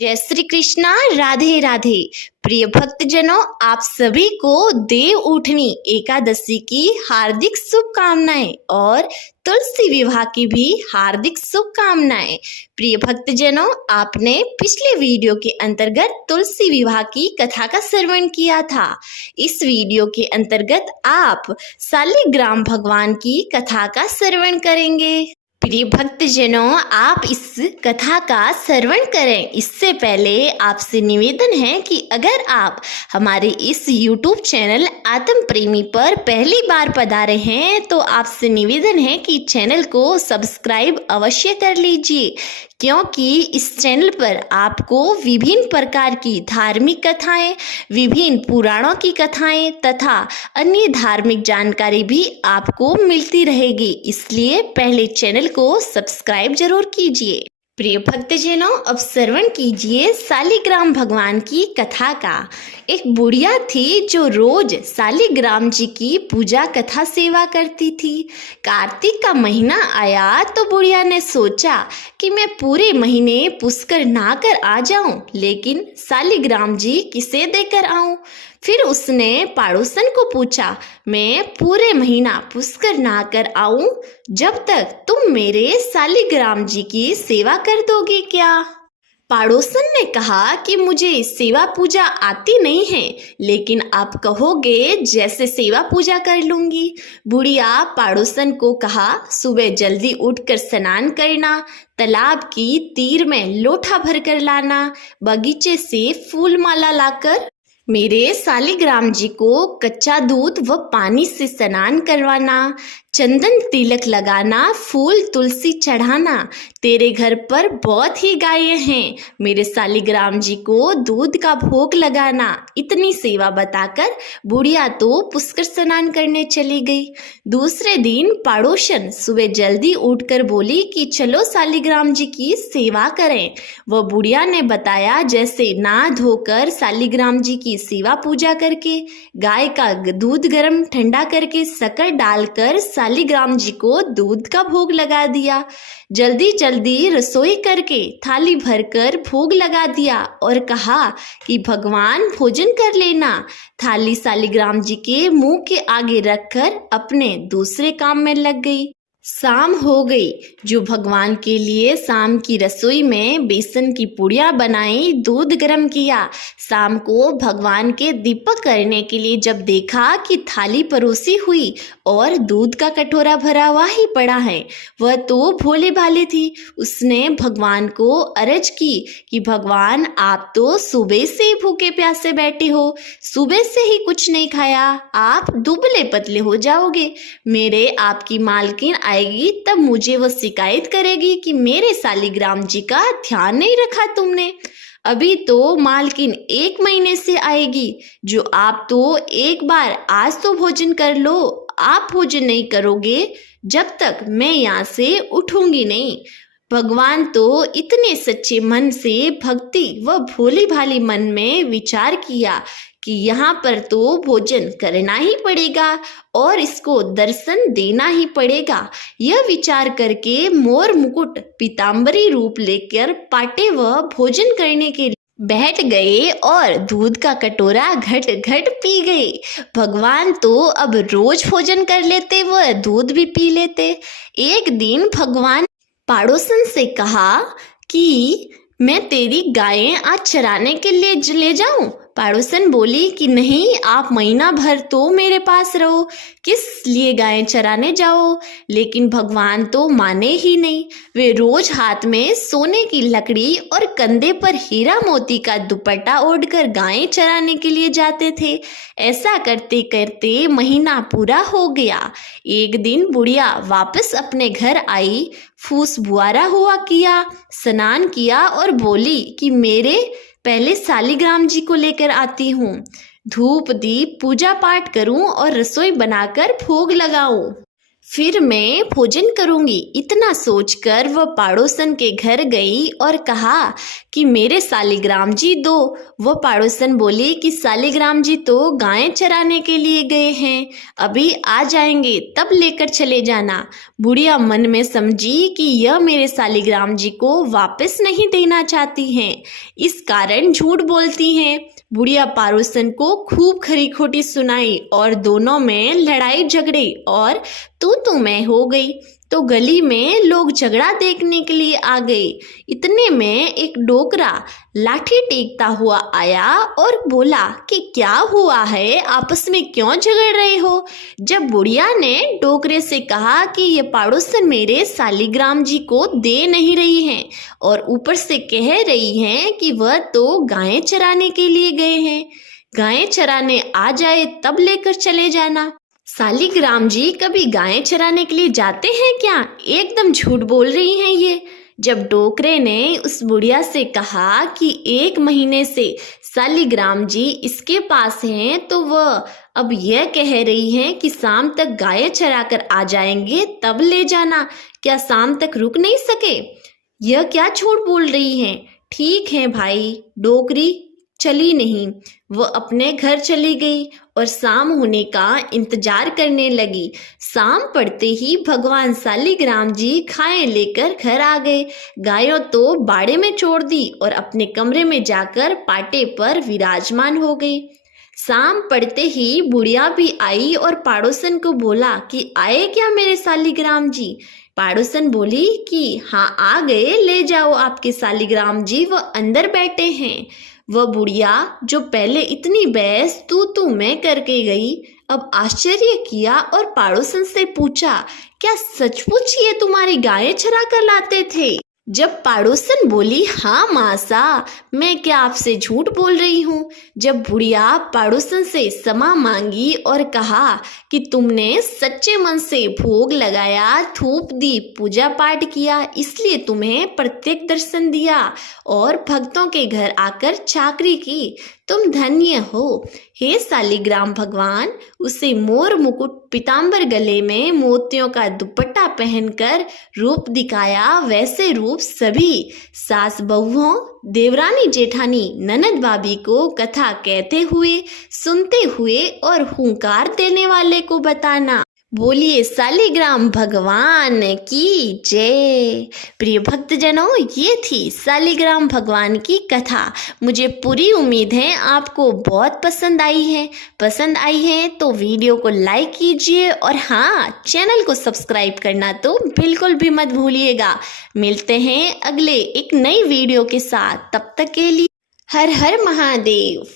जय श्री कृष्णा। राधे राधे। प्रिय भक्तजनों, आप सभी को देव उठनी एकादशी की हार्दिक शुभकामनाएं और तुलसी विवाह की भी हार्दिक शुभकामनाएं। प्रिय भक्तजनों, आपने पिछले वीडियो के अंतर्गत तुलसी विवाह की कथा का श्रवण किया था। इस वीडियो के अंतर्गत आप शालिग्राम भगवान की कथा का श्रवण करेंगे। प्रिय भक्तजनों, आप इस कथा का श्रवण करें इससे पहले आपसे निवेदन है कि अगर आप हमारे इस YouTube चैनल आत्म प्रेमी पर पहली बार पधारे हैं तो आपसे निवेदन है कि चैनल को सब्सक्राइब अवश्य कर लीजिए, क्योंकि इस चैनल पर आपको विभिन्न प्रकार की धार्मिक कथाएं, विभिन्न पुराणों की कथाएं तथा अन्य धार्मिक जानकारी भी आपको मिलती रहेगी। इसलिए पहले चैनल को सब्सक्राइब जरूर कीजिए। प्रिय भक्तजनों, अब श्रवण कीजिए शालिग्राम भगवान की कथा का। एक बुढ़िया थी जो रोज शालिग्राम जी की पूजा कथा सेवा करती थी। कार्तिक का महीना आया तो बुढ़िया ने सोचा कि मैं पूरे महीने पुष्कर नहाकर आ जाऊं, लेकिन शालिग्राम जी किसे देकर आऊं। फिर उसने पड़ोसन को पूछा, मैं पूरे महीना पुष्कर नहाकर आऊं, जब तक तुम मेरे शालिग्राम जी की सेवा कर दोगे क्या? पड़ोसन ने कहा कि मुझे सेवा पूजा आती नहीं है, लेकिन आप कहोगे जैसे सेवा पूजा कर लूंगी। बुढ़िया पड़ोसन को कहा, सुबह जल्दी उठकर स्नान करना, तालाब की तीर में लोटा भर कर लाना, बगीचे से फूल माला लाकर मेरे शालिग्राम जी को कच्चा दूध व पानी से स्नान करवाना, चंदन तिलक लगाना, फूल तुलसी चढ़ाना। तेरे घर पर बहुत ही गायें हैं, मेरे शालिग्राम जी को दूध का भोग लगाना। इतनी सेवा बताकर बुढ़िया तो पुष्कर स्नान करने चली गई। दूसरे दिन पड़ोसन सुबह जल्दी उठकर बोली कि चलो शालिग्राम जी की सेवा करें। वह बुढ़िया ने बताया, जैसे नहा धोकर शालिग्राम जी की सेवा पूजा करके, गाय का दूध गर्म ठंडा करके शक्कर डालकर शालिग्राम जी को दूध का भोग लगा दिया। जल्दी जल्दी रसोई करके थाली भरकर भोग लगा दिया और कहा कि भगवान भोजन कर लेना। थाली शालिग्राम जी के मुंह के आगे रखकर अपने दूसरे काम में लग गई। शाम हो गई। जो भगवान के लिए शाम की रसोई में बेसन की पुड़िया बनाई, दूध गर्म किया। शाम को भगवान के दीपक करने के लिए जब देखा कि थाली परोसी हुई और दूध का कटोरा भरा हुआ ही पड़ा है, वह तो भोले भाले थी। उसने भगवान को अर्ज की कि भगवान, आप तो सुबह से ही भूखे प्यासे बैठे हो, सुबह से ही कुछ नहीं खाया, आप दुबले पतले हो जाओगे। मेरे आपकी मालकिन आएगी तब मुझे वो शिकायत करेगी कि मेरे शालिग्राम जी का ध्यान नहीं रखा तुमने। अभी तो मालकिन 1 महीने से आएगी, जो आप तो एक बार आज तो भोजन कर लो। आप भोजन नहीं करोगे जब तक मैं यहाँ से उठूंगी नहीं। भगवान तो इतने सच्चे मन से भक्ति व भोली भाली मन में विचार किया कि यहाँ पर तो भोजन करना ही पड़ेगा और इसको दर्शन देना ही पड़ेगा। यह विचार करके मोर मुकुट पीतांबरी रूप लेकर पाटे व भोजन करने के लिए बैठ गए और दूध का कटोरा घट घट पी गए। भगवान तो अब रोज भोजन कर लेते व दूध भी पी लेते। एक दिन भगवान पड़ोसन से कहा कि मैं तेरी गायें आज चराने के लिए ले जाऊं। पड़ोसन बोली कि नहीं, आप महीना भर तो मेरे पास रहो, किस लिए गायें चराने जाओ। लेकिन भगवान तो माने ही नहीं। वे रोज हाथ में सोने की लकड़ी और कंधे पर हीरा मोती का दुपट्टा ओढ़कर गायें चराने के लिए जाते थे। ऐसा करते करते महीना पूरा हो गया। एक दिन बुढ़िया वापस अपने घर आई, फूस बुआरा हुआ किया, स्नान किया और बोली कि मेरे पहले शालिग्राम जी को लेकर आती हूँ, धूप दीप पूजा पाठ करूं और रसोई बनाकर भोग लगाऊं। फिर मैं भोजन करूंगी। इतना सोचकर वह पड़ोसन के घर गई और कहा कि मेरे सालिग्राम जी दो। वह पड़ोसन बोली कि सालिग्राम जी तो गायें चराने के लिए गए हैं, अभी आ जाएंगे, तब लेकर चले जाना। बुढ़िया मन में समझी कि यह मेरे सालिग्राम जी को वापस नहीं देना चाहती हैं, इस कारण झूठ बोलती हैं। बुढ़िया पड़ोसन को खूब खरी खोटी सुनाई और दोनों में लड़ाई झगड़े और तू मैं हो गई। तो गली में लोग झगड़ा देखने के लिए आ गए। इतने में एक डोकरा लाठी टेकता हुआ आया और बोला कि क्या हुआ है, आपस में क्यों झगड़ रहे हो। जब बुढ़िया ने डोकरे से कहा कि ये पड़ोसन मेरे सालिग्राम जी को दे नहीं रही हैं और ऊपर से कह रही हैं कि वह तो गायें चराने के लिए गए हैं, गायें चराने आ जाए तब लेकर चले जाना। सालिग्राम जी कभी गायें चराने के लिए जाते हैं क्या, एकदम झूठ बोल रही हैं ये। जब डोकरे ने उस बुढ़िया से कहा कि 1 महीने से सालिग्राम जी इसके पास हैं, तो वह अब यह कह रही हैं कि शाम तक गायें चरा कर आ जाएंगे तब ले जाना, क्या शाम तक रुक नहीं सके। यह क्या झूठ बोल रही हैं। ठीक है भाई। डोकरी चली नहीं, वह अपने घर चली गई और शाम होने का इंतजार करने लगी। शाम पड़ते ही भगवान सालिग्राम जी खाएं लेकर घर आ गए। गायों तो बाड़े में छोड़ दी और अपने कमरे में जाकर पाटे पर विराजमान हो गई। शाम पड़ते ही बुढ़िया भी आई और पड़ोसन को बोला कि आए क्या मेरे सालिग्राम जी। पड़ोसन बोली कि हाँ आ गए, ले जाओ आपके सालिग्राम जी, वह अंदर बैठे हैं। वह बुढ़िया जो पहले इतनी बहस तू मैं करके गई, अब आश्चर्य किया और पड़ोसन से पूछा, क्या सचमुच ये तुम्हारी गायें चरा कर लाते थे। जब पड़ोसन बोली हाँ मासा, मैं क्या आपसे झूठ बोल रही हूँ। जब बुढ़िया पड़ोसन से क्षमा मांगी और कहा कि तुमने सच्चे मन से भोग लगाया, धूप दी, पूजा पाठ किया, इसलिए तुम्हें प्रत्येक दर्शन दिया और भक्तों के घर आकर चाकरी की, तुम धन्य हो। हे सालिग्राम भगवान, उसे मोर मुकुट, पीतांबर गले में मोतियों का दुपट्टा पहनकर रूप दिखाया, वैसे रूप सभी सास बहुओं, देवरानी जेठानी, ननद भाभी को कथा कहते हुए, सुनते हुए और हुंकार देने वाले को बताना। बोलिए सालिग्राम भगवान की जय। प्रिय भक्तजनों, ये थी सालिग्राम भगवान की कथा। मुझे पूरी उम्मीद है आपको बहुत पसंद आई है। पसंद आई है तो वीडियो को लाइक कीजिए और हाँ, चैनल को सब्सक्राइब करना तो बिल्कुल भी मत भूलिएगा। मिलते हैं अगले एक नई वीडियो के साथ, तब तक के लिए हर हर महादेव।